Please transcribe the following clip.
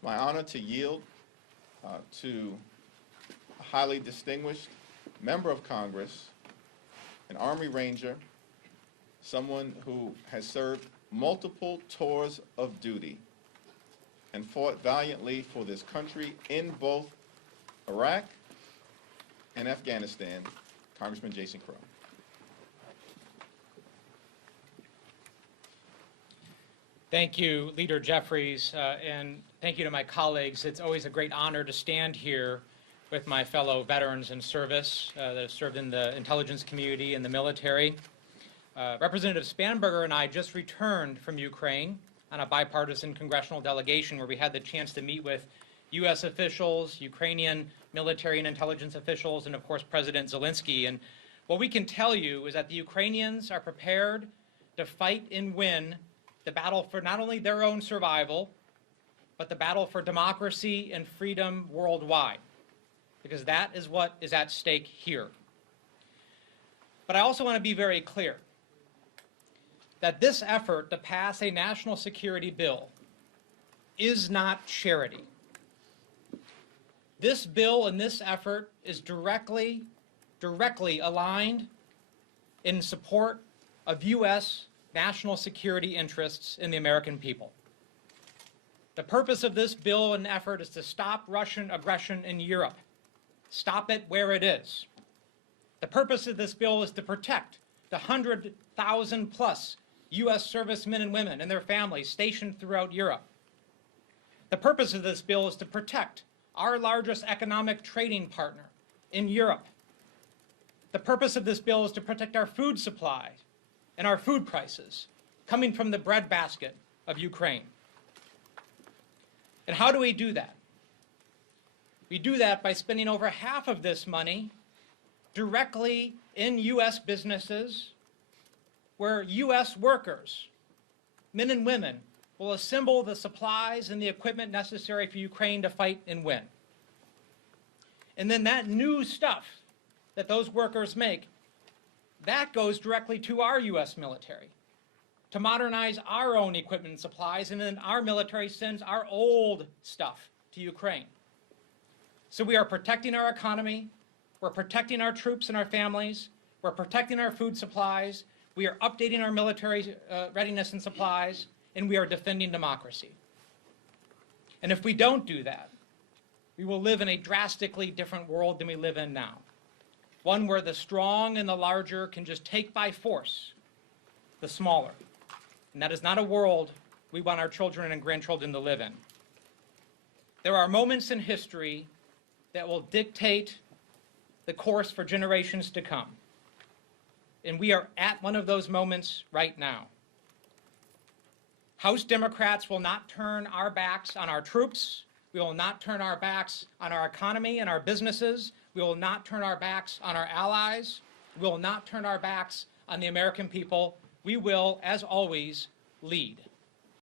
It's my honor to yield to a highly distinguished member of Congress, an Army Ranger, someone who has served multiple tours of duty and fought valiantly for this country in both Iraq and Afghanistan, Congressman Jason Crow. Thank you, Leader Jeffries, and thank you to my colleagues. It's always a great honor to stand here with my fellow veterans in service that have served in the intelligence community and the military. Representative Spanberger and I just returned from Ukraine on a bipartisan congressional delegation where we had the chance to meet with U.S. officials, Ukrainian military and intelligence officials, and of course President Zelensky. And what we can tell you is that the Ukrainians are prepared to fight and win the battle for not only their own survival, but the battle for democracy and freedom worldwide, because that is what is at stake here. But I also want to be very clear that this effort to pass a national security bill is not charity. This bill and this effort is directly aligned in support of U.S. national security interests in the American people. The purpose of this bill and effort is to stop Russian aggression in Europe. Stop it where it is. The purpose of this bill is to protect the 100,000 plus U.S. servicemen and women and their families stationed throughout Europe. The purpose of this bill is to protect our largest economic trading partner in Europe. The purpose of this bill is to protect our food supply and our food prices coming from the breadbasket of Ukraine. And how do we do that? We do that by spending over half of this money directly in U.S. businesses where U.S. workers, men and women, will assemble the supplies and the equipment necessary for Ukraine to fight and win. And then that new stuff that those workers make, that goes directly to our U.S. military to modernize our own equipment and supplies, and then our military sends our old stuff to Ukraine. So we are protecting our economy, we're protecting our troops and our families, we're protecting our food supplies, we are updating our military readiness and supplies, and we are defending democracy. And if we don't do that, we will live in a drastically different world than we live in now. One where the strong and the larger can just take by force the smaller. And that is not a world we want our children and grandchildren to live in. There are moments in history that will dictate the course for generations to come. And we are at one of those moments right now. House Democrats will not turn our backs on our troops. We will not turn our backs on our economy and our businesses. We will not turn our backs on our allies. We will not turn our backs on the American people. We will, as always, lead.